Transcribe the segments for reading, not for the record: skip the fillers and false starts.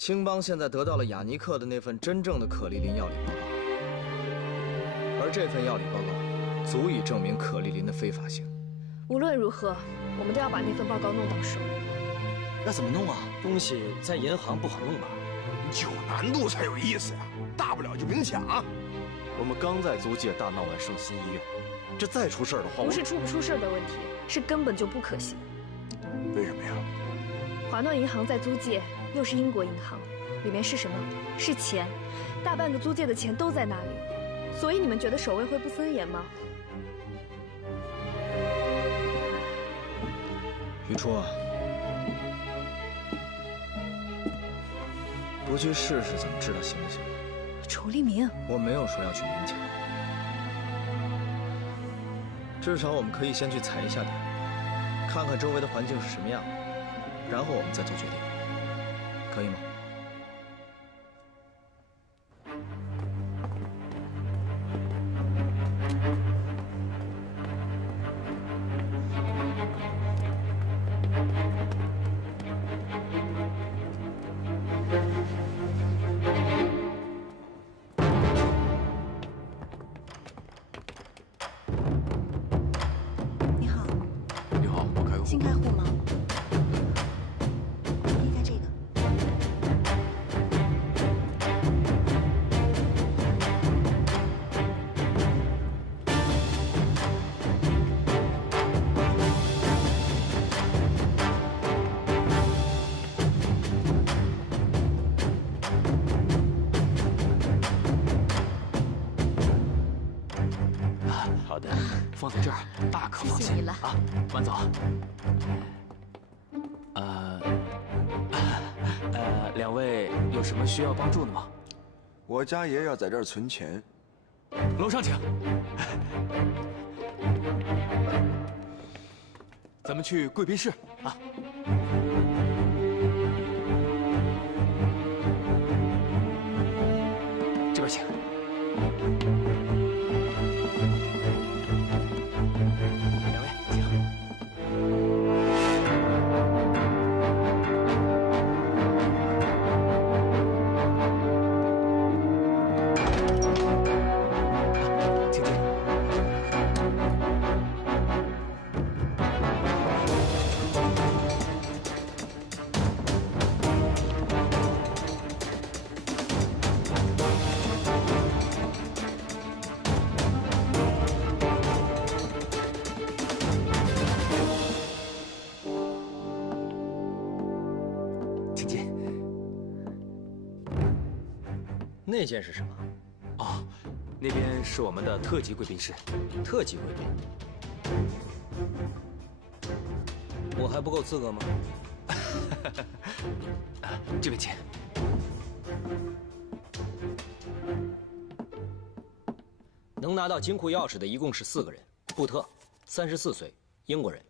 青帮现在得到了雅尼克的那份真正的可丽琳药理报告，而这份药理报告足以证明可丽琳的非法性。无论如何，我们都要把那份报告弄到手。那怎么弄啊？东西在银行不好弄吧？有难度才有意思呀，大不了就明抢。我们刚在租界大闹完圣心医院，这再出事儿的话，不是出不出事的问题，是根本就不可行。为什么呀？华诺银行在租界，又是英国银行，里面是什么？是钱，大半个租界的钱都在那里。所以你们觉得守卫会不森严吗？于初啊，不去试试怎么知道行不行？楚立明，我没有说要去勉强，至少我们可以先去踩一下点，看看周围的环境是什么样的，然后我们再做决定，可以吗？你好，你好，我开个户。新开户吗？可以开这个。好的，放在这儿，大可放心谢谢你了啊。慢走。两位有什么需要帮助的吗？我家爷要在这儿存钱。楼上请。咱们去贵宾室啊。这边请。两位请。请进。请进。那件是什么？哦，那边是我们的特级贵宾室。特级贵宾。我还不够资格吗？这边请。能拿到金库钥匙的一共是4个人：布特，34岁，英国人；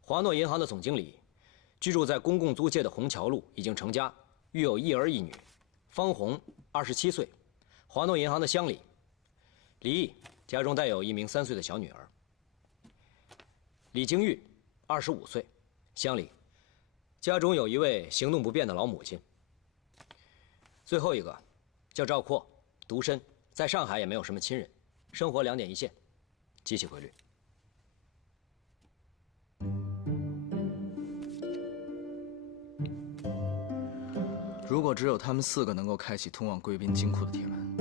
华诺银行的总经理，居住在公共租界的虹桥路，已经成家，育有1儿1女；方红，27岁，华诺银行的乡里；李毅，家中带有1名3岁的小女儿；李京玉，25岁，乡里，家中有一位行动不便的老母亲。最后一个叫赵阔，独身，在上海也没有什么亲人，生活2点一线，极其规律。如果只有他们4个能够开启通往贵宾金库的铁门，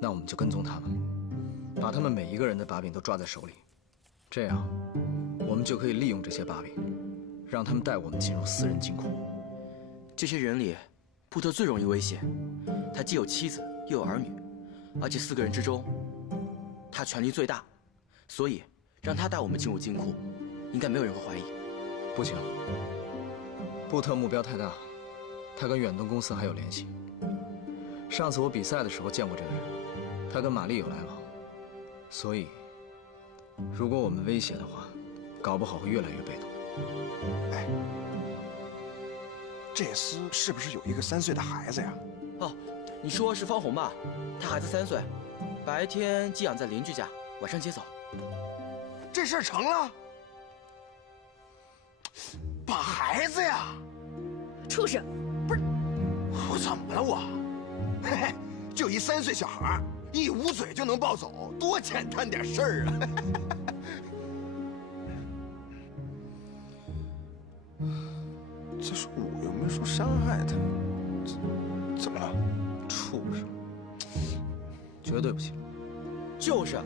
那我们就跟踪他们，把他们每一个人的把柄都抓在手里，这样我们就可以利用这些把柄，让他们带我们进入私人金库。这些人里，布特最容易危险。他既有妻子，又有儿女，而且4个人之中，他权力最大，所以让他带我们进入金库，应该没有人会怀疑。不行，布特目标太大，他跟远东公司还有联系。上次我比赛的时候见过这个人，他跟玛丽有来往，所以如果我们威胁的话，搞不好会越来越被动。哎，这厮是不是有一个3岁的孩子呀？哦，你说是方红吧？他孩子3岁，白天寄养在邻居家，晚上接走。这事儿成了？把孩子呀？畜生！我怎么了我？嘿嘿，就一3岁小孩，一捂嘴就能抱走，多简单点事儿啊！这是我又没说伤害他，怎么了？畜生！绝对不行！就是，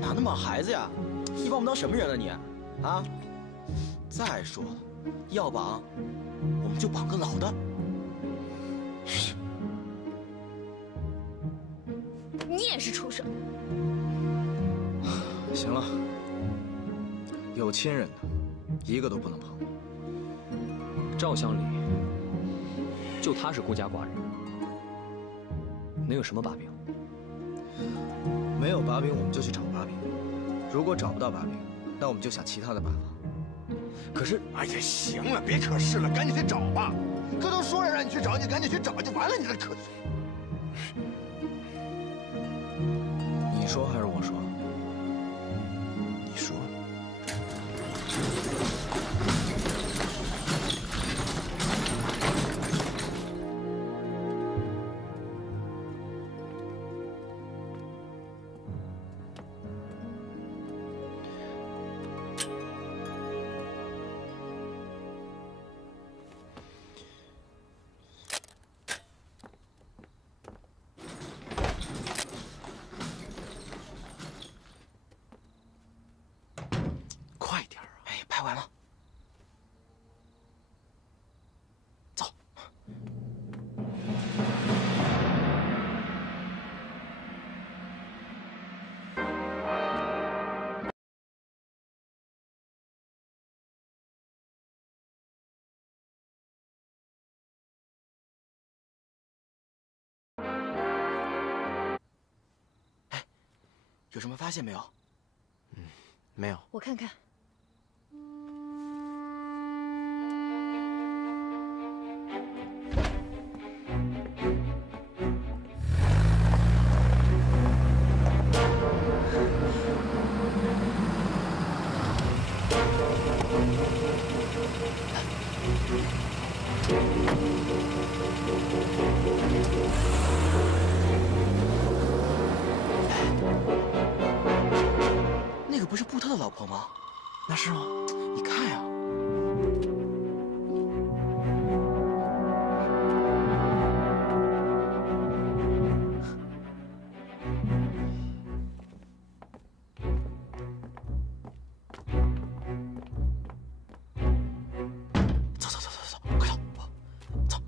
哪那么孩子呀？你把我们当什么人了你？啊？再说了，要绑，我们就绑个老的。你也是畜生！行了，有亲人的，一个都不能碰。赵乡里，就他是孤家寡人，能有什么把柄？没有把柄，我们就去找把柄；如果找不到把柄，那我们就想其他的办法。可是，哎呀，行了，别可是了，赶紧去找吧。哥都说了让你去找，你赶紧去找就完了，你这可是。你说还是我说？你说。快点啊！哎，拍完了。走。哎，有什么发现没有？没有。我看看。那个不是布特的老婆吗？那是吗？你看呀。走走走走走，快走！走。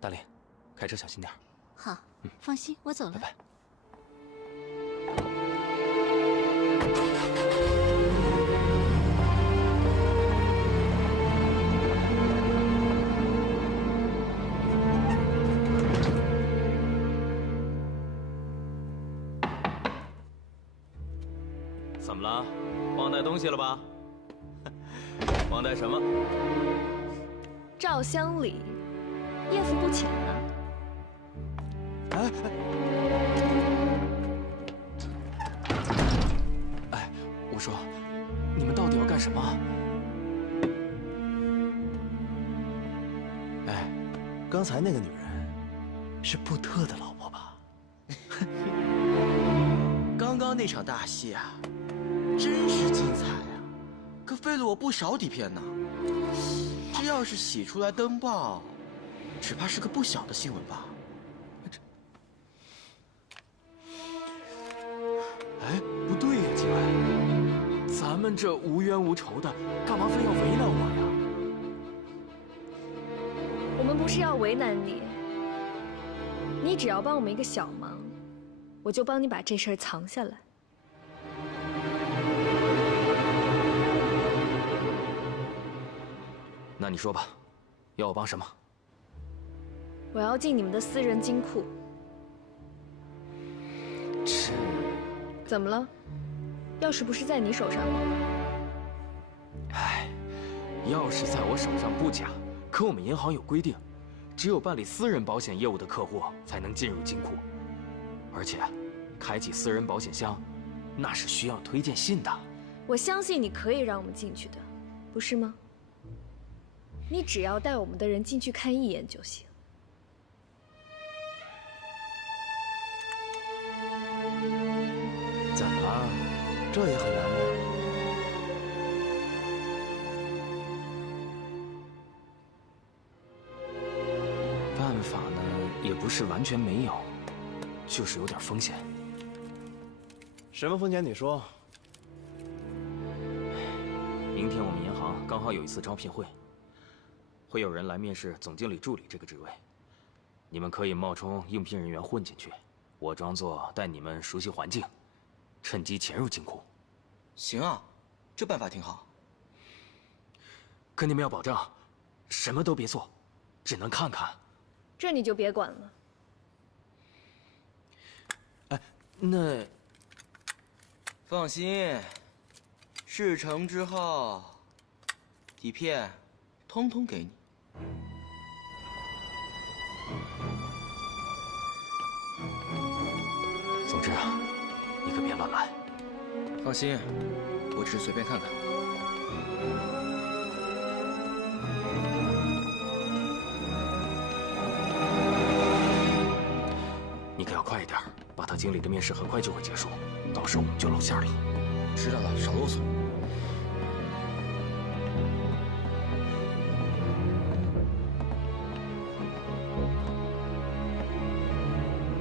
大林，开车小心点。好，放心，我走了。拜拜。怎么了？忘带东西了吧？忘带什么？赵乡里，艳福不浅啊。哎，我说，你们到底要干什么？哎，刚才那个女人是布特的老婆吧？刚刚那场大戏啊，真是精彩啊，可费了我不少底片呢。这要是洗出来登报，只怕是个不小的新闻吧？哎，不对呀，景安，咱们这无冤无仇的，干嘛非要为难我呀？我们不是要为难你，你只要帮我们一个小忙，我就帮你把这事儿藏下来。那你说吧，要我帮什么？我要进你们的私人金库。这怎么了？钥匙不是在你手上吗？唉，钥匙在我手上不假，可我们银行有规定，只有办理私人保险业务的客户才能进入金库，而且，开启私人保险箱，那是需要推荐信的。我相信你可以让我们进去的，不是吗？你只要带我们的人进去看一眼就行。怎么了？这也很难吗？办法呢，也不是完全没有，就是有点风险。什么风险？你说。明天我们银行刚好有一次招聘会，会有人来面试总经理助理这个职位，你们可以冒充应聘人员混进去，我装作带你们熟悉环境，趁机潜入金库。行啊，这办法挺好。可你们要保证，什么都别做，只能看看。这你就别管了。哎，那放心，事成之后，底片通通给你。总之啊，你可别乱来。放心，我只是随便看看。你可要快一点，把他经理的面试很快就会结束，到时候我们就露馅了。知道了，少啰嗦。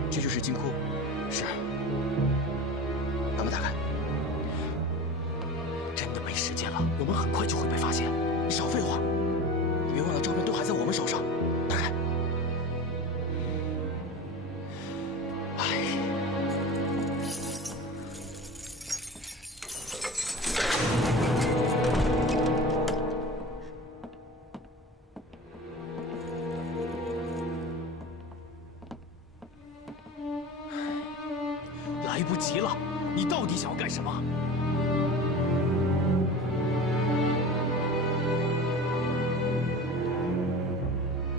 这就是金库。是。把门打开。真的没时间了，我们很快就会被发现。你少废话，你别忘了照片都还在我们手上。打开。来不及了，你到底想要干什么？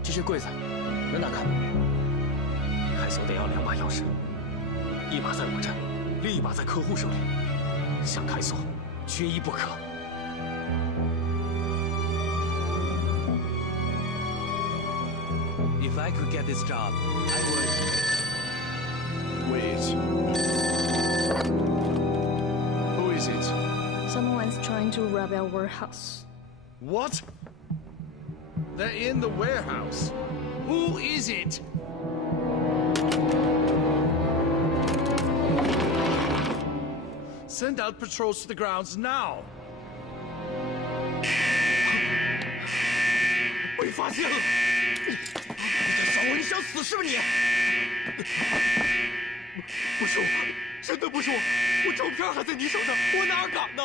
这些柜子能打开？开锁得要2把钥匙，一把在我这儿，另一把在客户手里。想开锁，缺一不可。If I could get this job, I would. Wait. Who is it? Someone's trying to rob our warehouse. What? They're in the warehouse. Who is it? Send out patrols to the grounds now. 被发现了！你敢杀我？你想死是不是你？不是我，真的不是我，我照片还在你手上，我哪敢呢？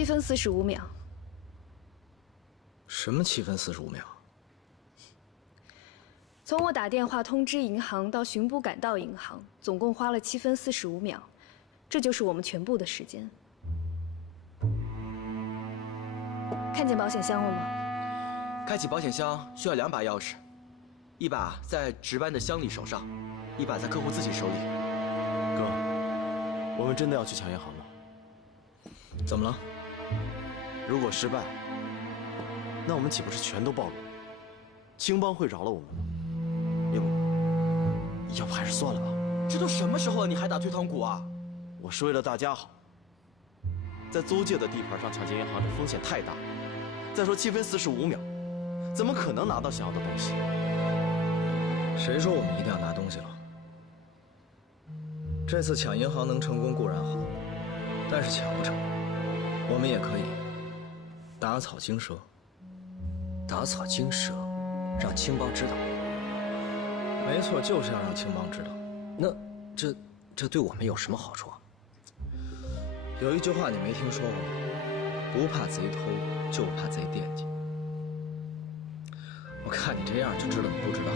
7分45秒。什么7分45秒？从我打电话通知银行到巡捕赶到银行，总共花了7分45秒，这就是我们全部的时间。看见保险箱了吗？开启保险箱需要2把钥匙，一把在值班的乡里手上，一把在客户自己手里。哥，我们真的要去抢银行吗？怎么了？如果失败，那我们岂不是全都暴露？青帮会饶了我们吗？要不还是算了吧。这都什么时候了，你还打退堂鼓啊？我是为了大家好。在租界的地盘上抢劫银行，这风险太大。再说7分45秒，怎么可能拿到想要的东西？谁说我们一定要拿东西了？这次抢银行能成功固然好，但是抢不成，我们也可以打草惊蛇。打草惊蛇，让青帮知道。没错，就是要让青帮知道。那这对我们有什么好处啊？有一句话你没听说过吗？不怕贼偷，就怕贼惦记。我看你这样就知道你不知道。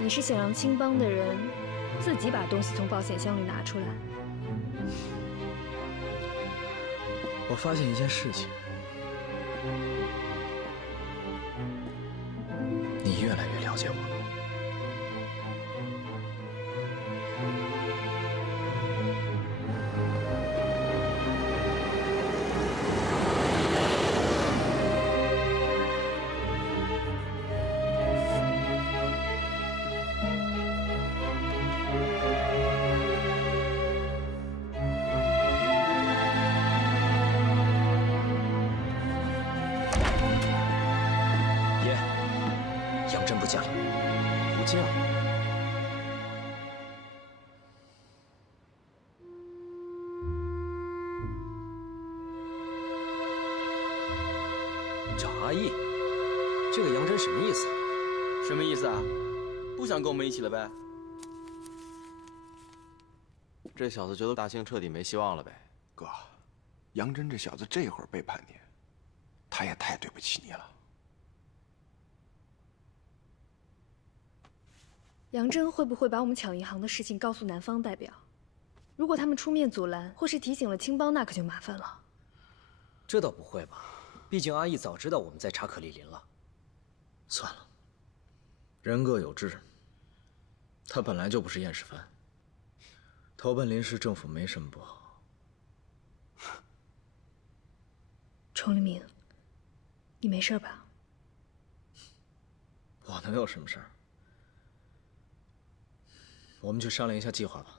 你是想让青帮的人自己把东西从保险箱里拿出来？我发现一件事情，你越来越了解我了。杨真不见了，不见了。找阿义，这个杨真什么意思啊？什么意思啊？不想跟我们一起了呗？这小子觉得大兴彻底没希望了呗？哥，杨真这小子这会儿背叛你，他也太对不起你了。杨真会不会把我们抢银行的事情告诉南方代表？如果他们出面阻拦，或是提醒了青帮，那可就麻烦了。这倒不会吧，毕竟阿义早知道我们在查可丽琳了。算了，人各有志。他本来就不是厌世犯，投奔临时政府没什么不好。崇立明，你没事吧？我能有什么事儿？我们去商量一下计划吧。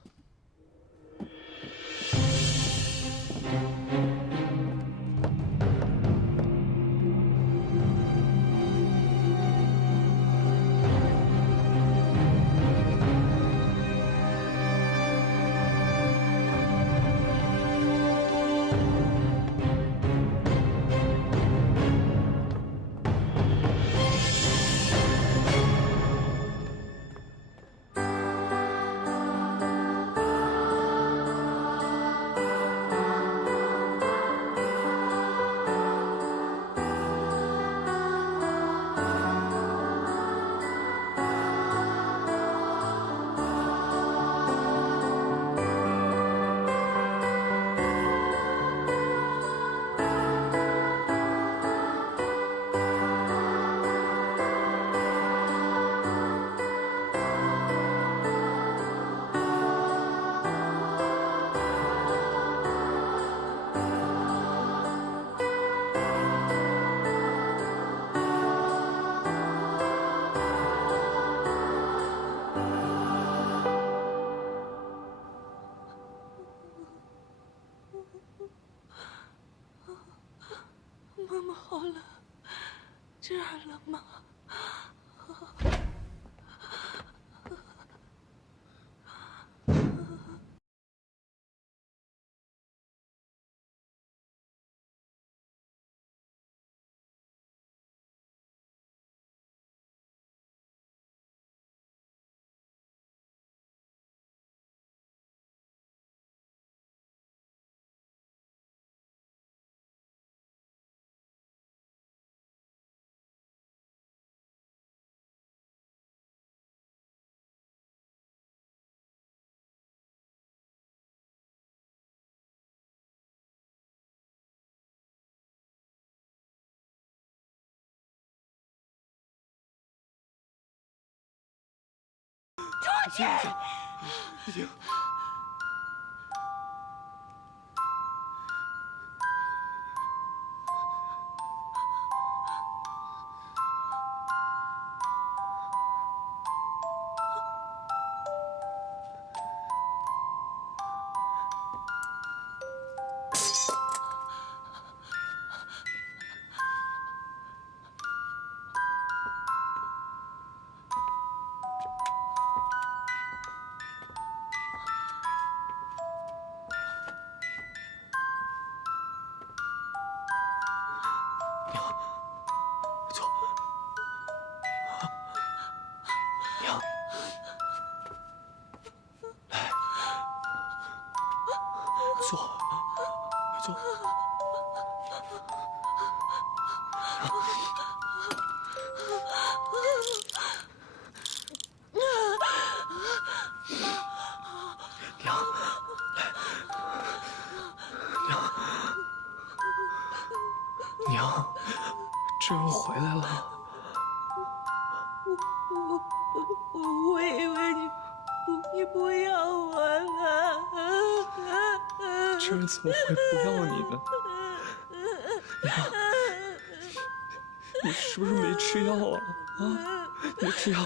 妈妈好了，这样了吗？静一下，一静。坐。娘，娘，这又回来了。我以为你不要我了。这人怎么会不要你呢？娘，你是不是没吃药啊？啊，没吃药。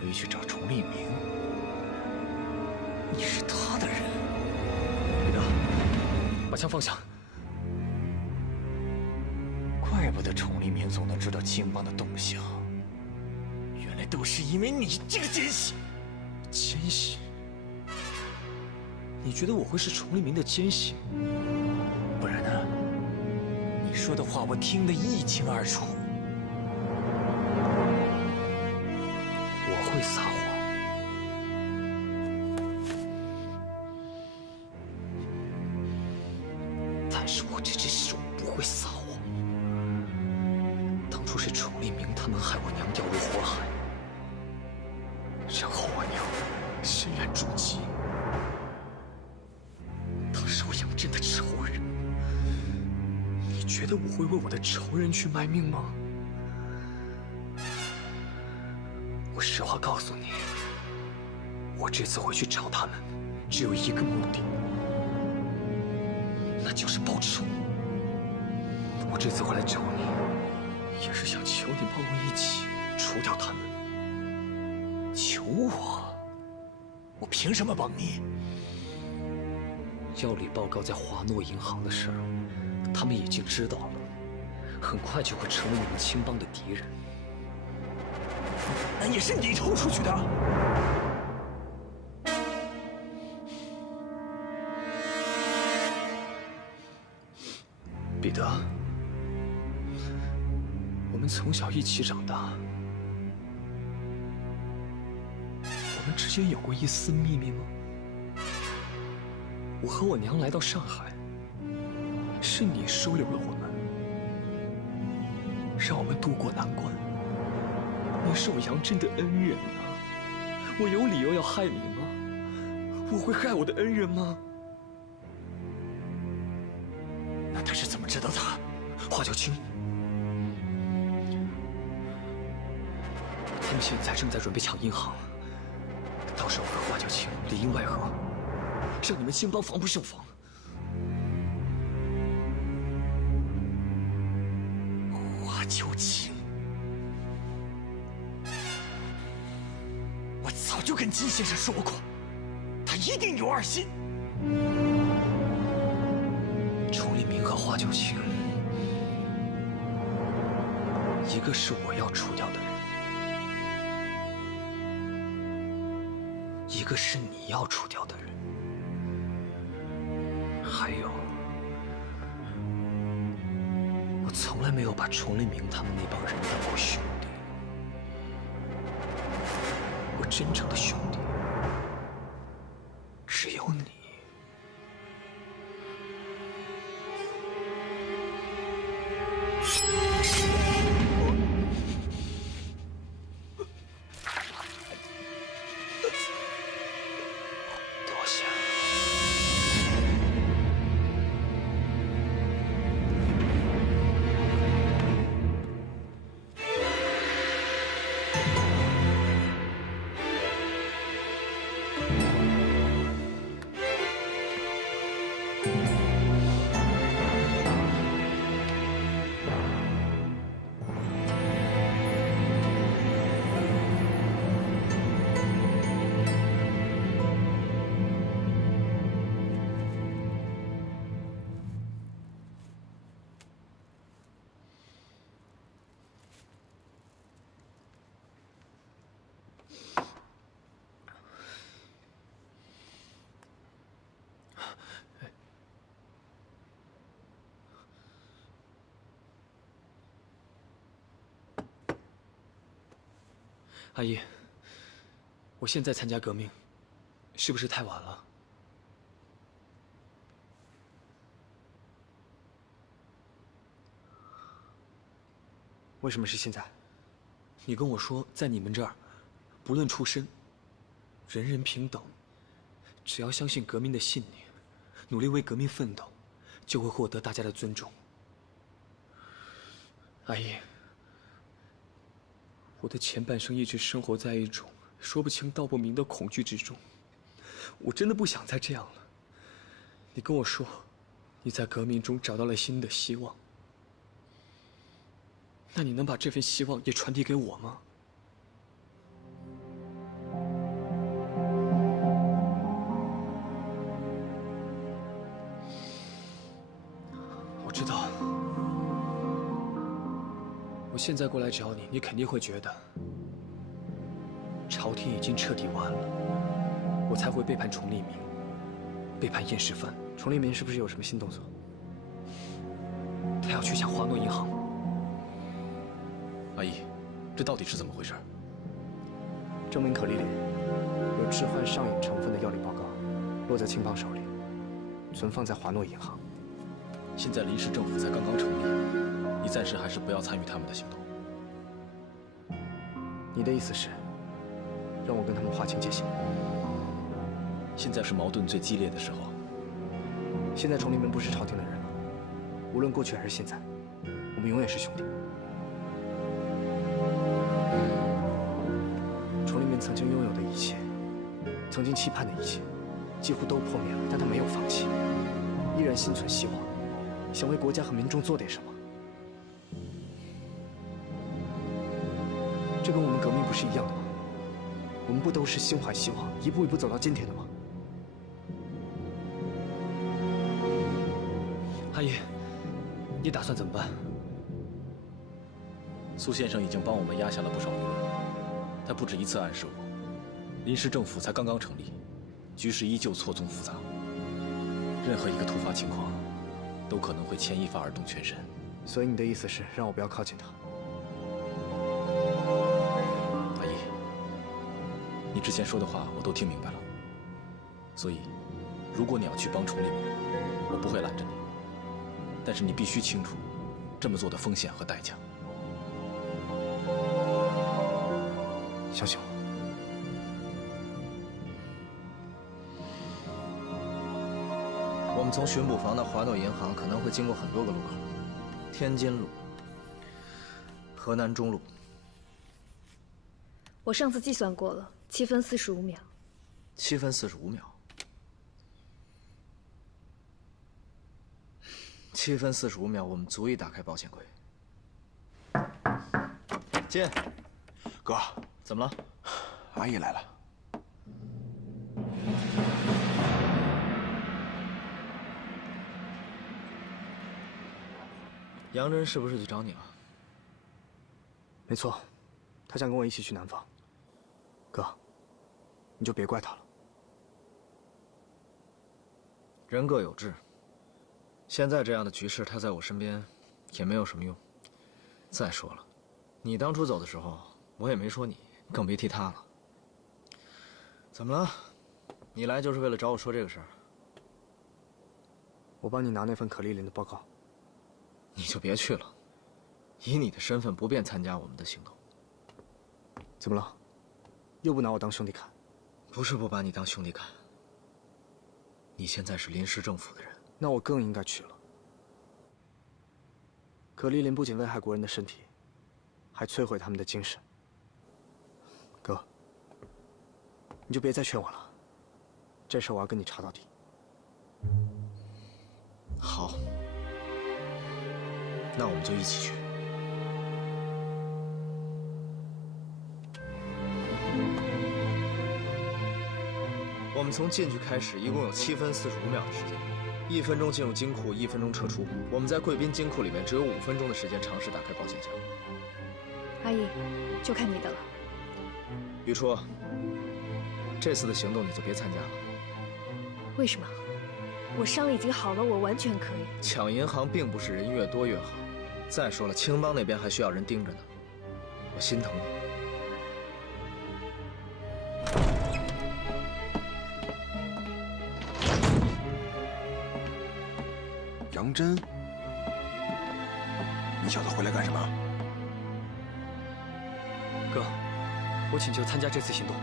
回去找崇立明，你是他的人。别打，把枪放下。怪不得崇立明总能知道青帮的动向，原来都是因为你这个奸细。奸细？你觉得我会是崇立明的奸细？不然呢？你说的话我听得一清二楚。我会撒谎，但是我这只手不会撒谎。当初是崇立明他们害我娘掉入火海，然后我娘身染重疾。他是我杨震的仇人，你觉得我会为我的仇人去卖命吗？我实话告诉你，我这次回去找他们，只有一个目的，那就是报仇。我这次回来找你，也是想求你帮我一起除掉他们。求我？我凭什么帮你？药理报告在华诺银行的事儿，他们已经知道了，很快就会成为你们青帮的敌人。那也是你偷出去的。彼得，我们从小一起长大，我们之间有过一丝秘密吗？我和我娘来到上海，是你收留了我们，让我们渡过难关。你是我杨真的恩人啊，我有理由要害你吗？我会害我的恩人吗？那他是怎么知道的？华九清，他们现在正在准备抢银行，到时候和华九清里应外合，让你们青帮防不胜防。华九清，我早就跟金先生说过，他一定有二心。崇立明和华九清，一个是我要除掉的人，一个是你要除掉的人，还有，我从来没有把崇立明他们那帮人当过兄弟。我真正的兄弟只有你。多谢。阿姨，我现在参加革命，是不是太晚了？为什么是现在？你跟我说，在你们这儿，不论出身，人人平等，只要相信革命的信念，努力为革命奋斗，就会获得大家的尊重。阿姨。我的前半生一直生活在一种说不清道不明的恐惧之中，我真的不想再这样了。你跟我说，你在革命中找到了新的希望，那你能把这份希望也传递给我吗？我知道。我现在过来找你，你肯定会觉得朝廷已经彻底完了，我才会背叛崇立明，背叛燕世蕃。崇立明是不是有什么新动作？他要去抢华诺银行。阿姨，这到底是怎么回事？证明可丽里有致幻上瘾成分的药理报告，落在青帮手里，存放在华诺银行。现在临时政府才刚刚成立。你暂时还是不要参与他们的行动。你的意思是，让我跟他们划清界限？现在是矛盾最激烈的时候。现在崇立明不是朝廷的人了，无论过去还是现在，我们永远是兄弟。崇立明曾经拥有的一切，曾经期盼的一切，几乎都破灭了，但他没有放弃，依然心存希望，想为国家和民众做点什么。这跟我们革命不是一样的吗？我们不都是心怀希望，一步一步走到今天的吗？阿姨，你打算怎么办？苏先生已经帮我们压下了不少舆论，他不止一次暗示我，临时政府才刚刚成立，局势依旧错综复杂，任何一个突发情况，都可能会牵一发而动全身。所以你的意思是让我不要靠近他？你之前说的话我都听明白了。所以，如果你要去帮崇利门，我不会拦着你。但是你必须清楚这么做的风险和代价。相信我。我们从巡捕房到华诺银行可能会经过很多个路口：天津路、河南中路。我上次计算过了，7分45秒。7分45秒。7分45秒，我们足以打开保险柜。进。哥，怎么了？阿姨来了。杨真是不是去找你了？没错，他想跟我一起去南方。哥，你就别怪他了。人各有志。现在这样的局势，他在我身边也没有什么用。再说了，你当初走的时候，我也没说你，更别提他了。怎么了？你来就是为了找我说这个事儿？我帮你拿那份可丽琳的报告。你就别去了，以你的身份不便参加我们的行动。怎么了？又不拿我当兄弟看？不是不把你当兄弟看。你现在是临时政府的人，那我更应该去了。可丽琳不仅危害国人的身体，还摧毁他们的精神。哥，你就别再劝我了，这事我要跟你查到底。好。那我们就一起去。我们从进去开始，一共有7分45秒的时间，1分钟进入金库，1分钟撤出。我们在贵宾金库里面只有5分钟的时间尝试打开保险箱。阿姨，就看你的了。于初，这次的行动你就别参加了。为什么？我伤已经好了，我完全可以。抢银行并不是人越多越好。再说了，青帮那边还需要人盯着呢，我心疼你。杨真，你小子回来干什么？哥，我请求参加这次行动。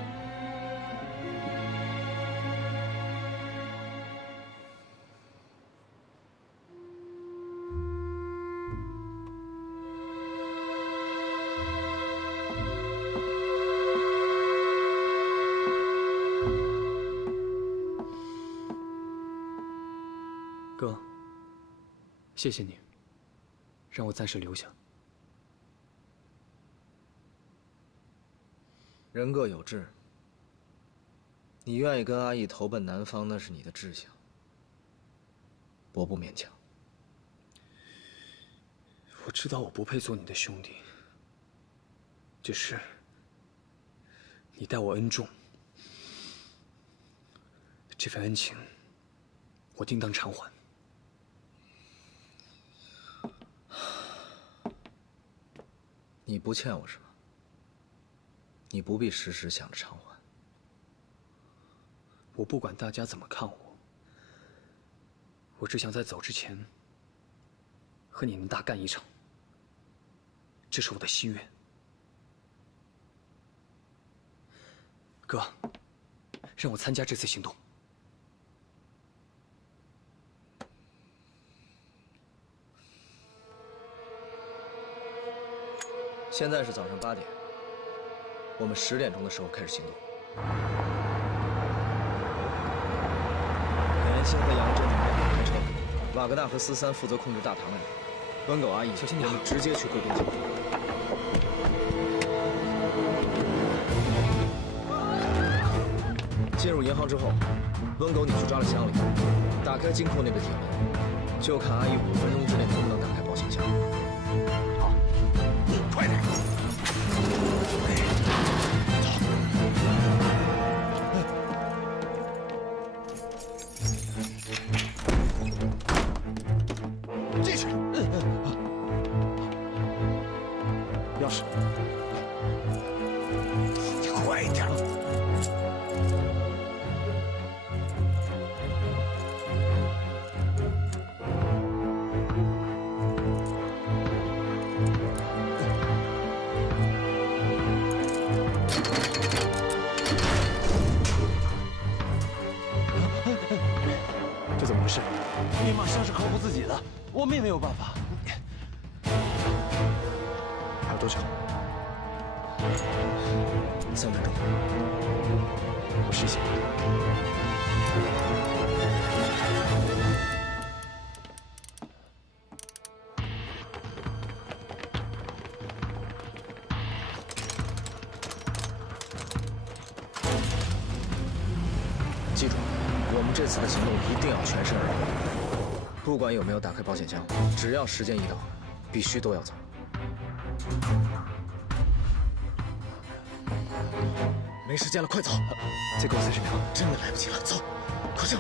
哥，谢谢你，让我暂时留下。人各有志，你愿意跟阿义投奔南方，那是你的志向，我不勉强。我知道我不配做你的兄弟，只是你待我恩重，这份恩情我定当偿还。你不欠我什么，你不必时时想着偿还。我不管大家怎么看我，我只想在走之前和你们大干一场，这是我的心愿。哥，让我参加这次行动。现在是早上8点，我们10点钟的时候开始行动。田心和杨真开车，瓦格纳和斯3负责控制大堂的人，温狗阿姨，小心点，我们直接去贵宾金库。进入银行之后，温狗你去抓了箱里，打开金库那个铁门，就看阿姨5分钟之内能不能打开保险箱。好，快点！进去！钥匙，你快点！我们也没有办法。还有多久？3分钟。我试一下。记住，我们这次的行动一定要全身而退，不管有没有打开保险箱，只要时间一到，必须都要走。没时间了，快走！再给我30秒，真的来不及了，走，快上！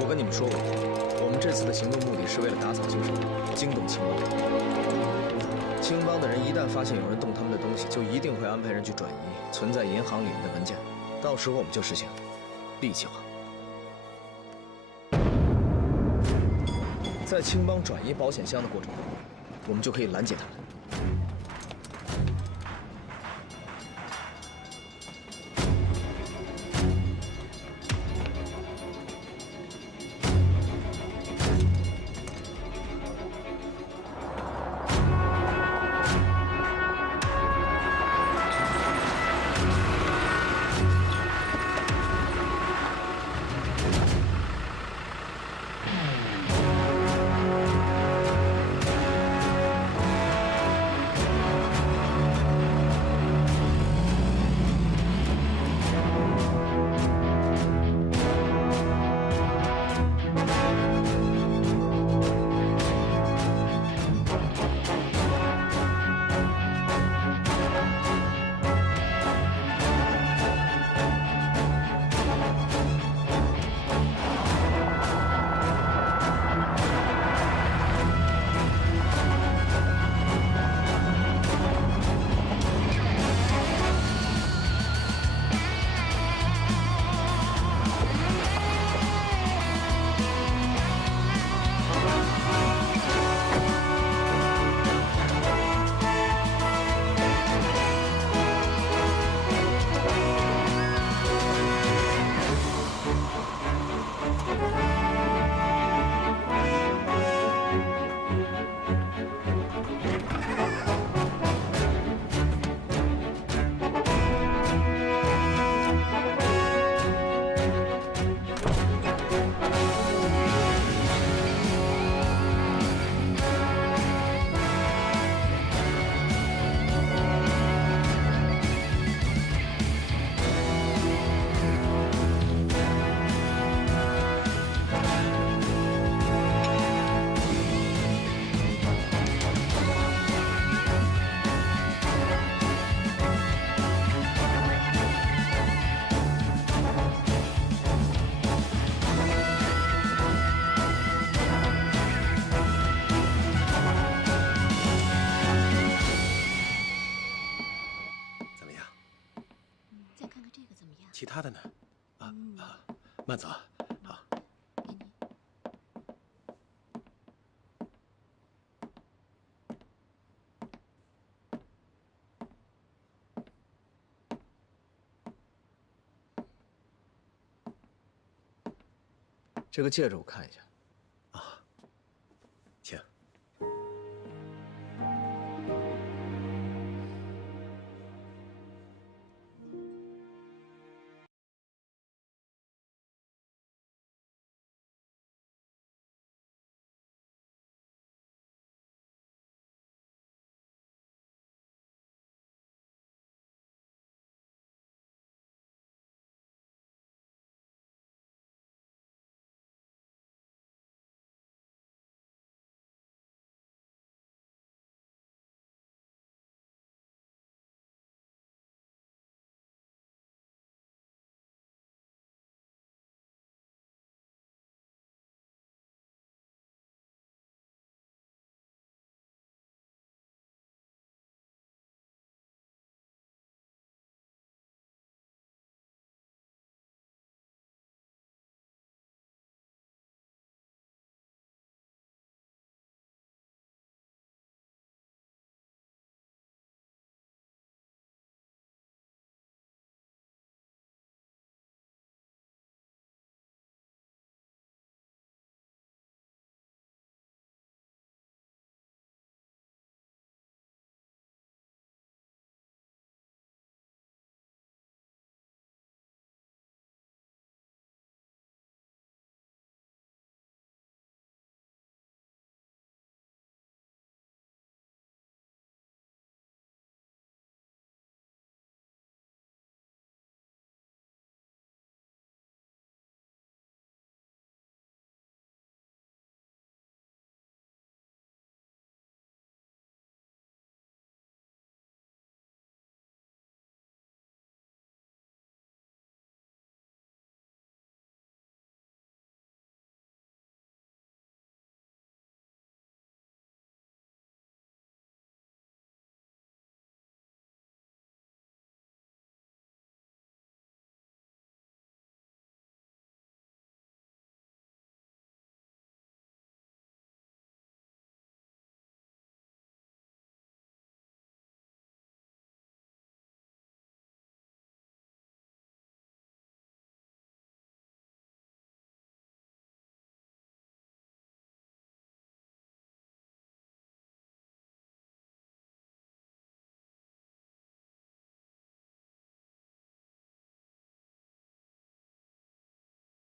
我跟你们说过，我们这次的行动目的是为了打草惊蛇，惊动青帮。青帮的人一旦发现有人动他们的东西，就一定会安排人去转移存在银行里面的文件，到时候我们就实行 B 计划。在青帮转移保险箱的过程中，我们就可以拦截他们。其他的呢？慢走啊，好。这个戒指我看一下。